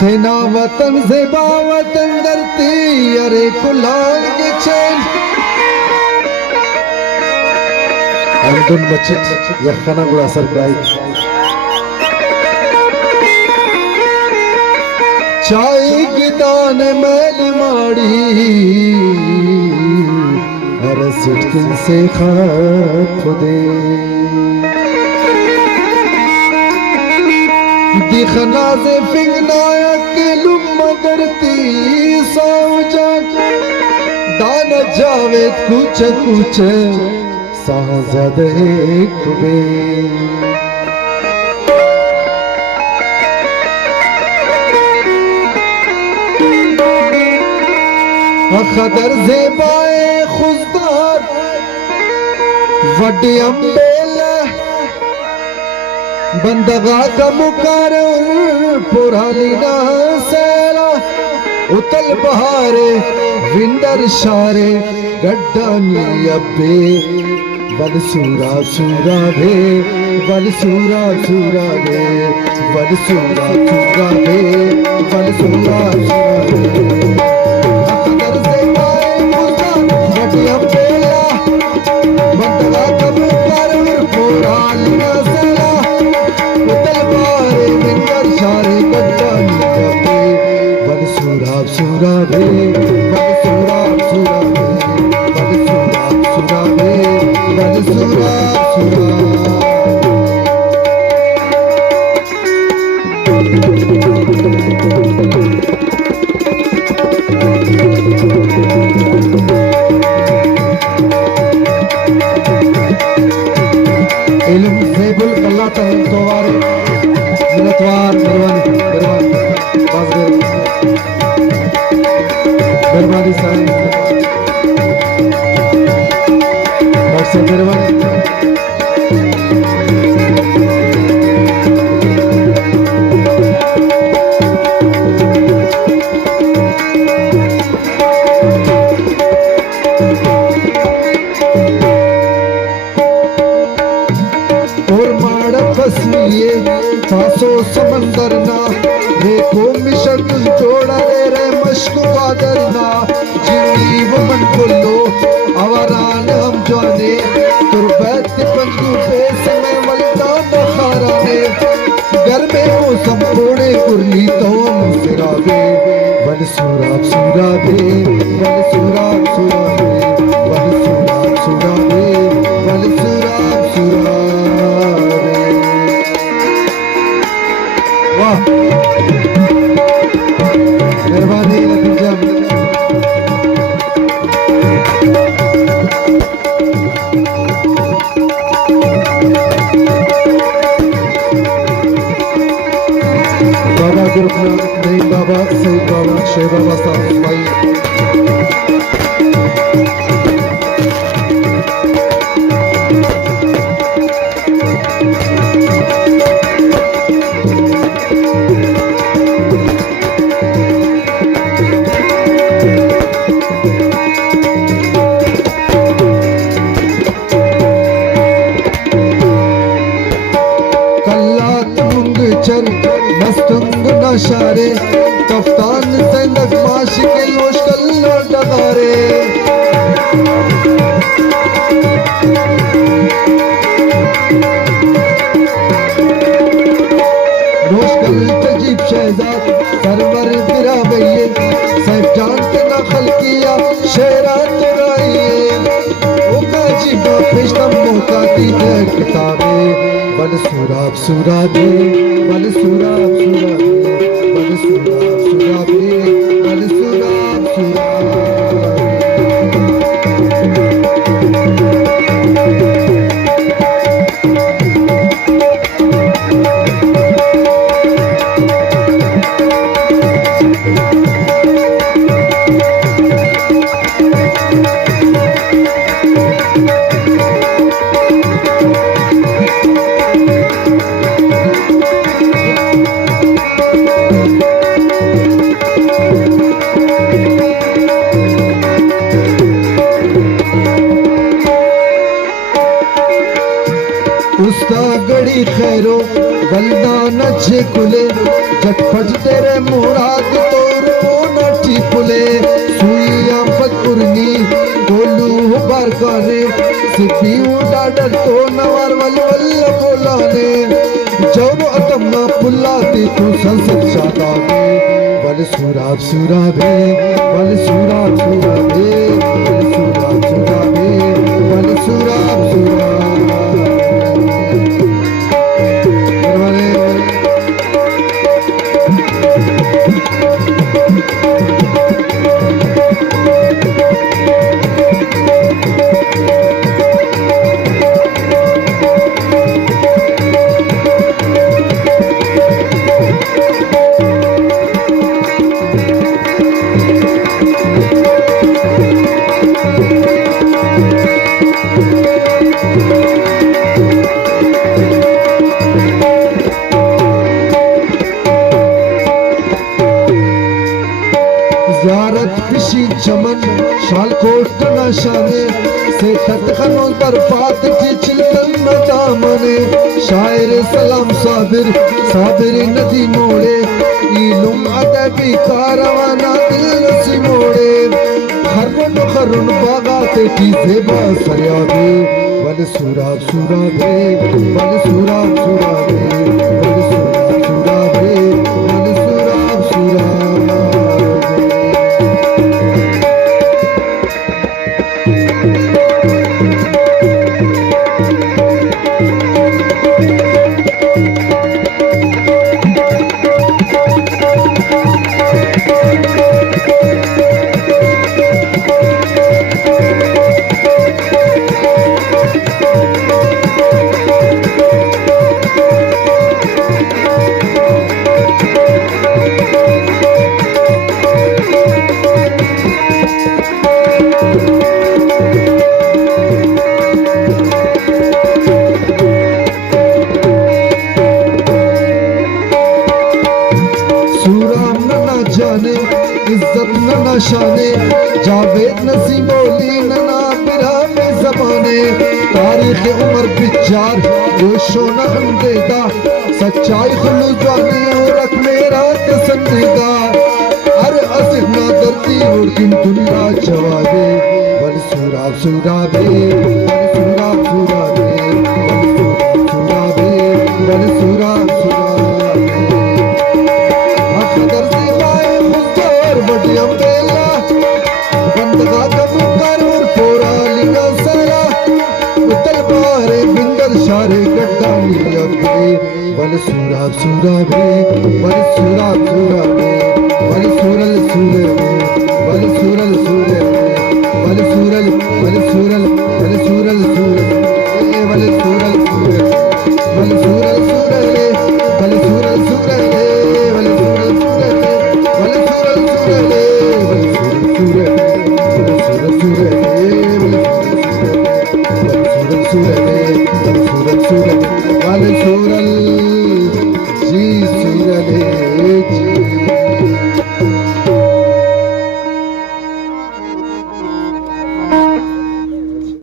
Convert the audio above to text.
थे ना वतन से बावतन धरती अरे कुलाल के चैन अंदुन मचित यखना गुड़ा सरकाई चाय की दान मैल माड़ी अरे सिटकिन से खात खुदे दिखना से फिंगनाया के लुम मगरती सावजा दान जावेद कुछ कुछ साहज़ादे कुबे खदर ज़ेबाए खुशदार वड्डी अम्बेला बंदगा का मुकार पुरानी ना सेरा उतल बहारे विंदर शारे गड्डानी अब्बे बल सूरा सूरा भे बल सूरा सूरा भे बल सूरा सूरा भे बल सूरा सूरा भे अखदर से पाए मुझा वड्डी अम्बेला बंदगा का मुकार पुरानी ना सेरा उतल पारे विंदर शारे गड्डानी अब्बे बल सूरा सूरा भे बल सूरा सूरा भे बल सूरा सूरा भे बल सूरा सूरा इल्म ज़ेबुल कल्ला तहम तोवारे मिनतवार मेहरबानी मेहरबानी साईं डॉक्टर मेहरबानी और माड़ा फसलिए फांसो समंदर ना देखो मिशन जोड़ा रे मश्क बादल ना जिंदगी वो मन बोलो आवारान हम जाने तुरबत पंजू पे समय मलता बखाराने घर में वो संपूर्ण कुरली तो मुसराबे बल सूरा सूरा बे बल सूरा सूरा बे बल सूरा सूरा बे बल सूरा सूरा वाह मेहरबानी नतीजा बाबा गुरुनाथ नहीं बाबा सही बाबा शेर बाबा साहब भाई मस्तुंग नशारे कफ्तान सैंदक माशिक मुश्किल डगारे मुश्किल तजीब शहजाद सरवर बिरा बइये सैफ जान के नखल किया शेरात राइये ओका जीबा पेशतम मौका दी किताबे बल सूराब सूरा दे बल सूराब सूरा दे बल सूराब सूरा दे बल सूराब सूरा गलदा नचे कुले झटपट तेरे मुराद तोर को नठी कुले सुइया पतुरनी बोलू बारकाने सिद्धि उडाडर तो नवार वल वल बोलाने जब अतम्मा पुल्लाती तू संसद शादाबे वल सुराब सुराबे वल सुराब सुराबे वल सुराब सुराबे वल सुराब सुराबे चमन शाल कोट नशाने से तत्खनों पर बात की चिल्तन न दामने शायर सलाम साबिर साबिर नदी मोड़े इलुम अदबी कारवाना दिल नसी मोड़े खरुन बागाते की ज़ेबा सरियाबे वल सुराब सुराबे वल सुराब सुराबे वल सुराब सुराबे वल सुराब सुराबे इज्जत न शाने जावेद नसी बोली ना बिरा में जमाने तारीख उमर बिचार गोशो न अंदेदा सच्चाई खुलू जानी रख मेरा पसंदीदा अरे असिफ ना दर्दी और किन दुनिया जवाबे वल सुराब सुराबे वल सुराब सुराबे वल सुराब सुराबे वल सुराब सुराबे अखदर से बाए मुस्तार बड़ी अम्बेला बंदगा कबूतर और पोरा लिंगा साला उतल बारे बिंदर शारे गड्ढा नीला बे वल सुराब सुराबे वल सुराब सुराबे वल सुरल सुरल वल सुरल सुरल वल सुरल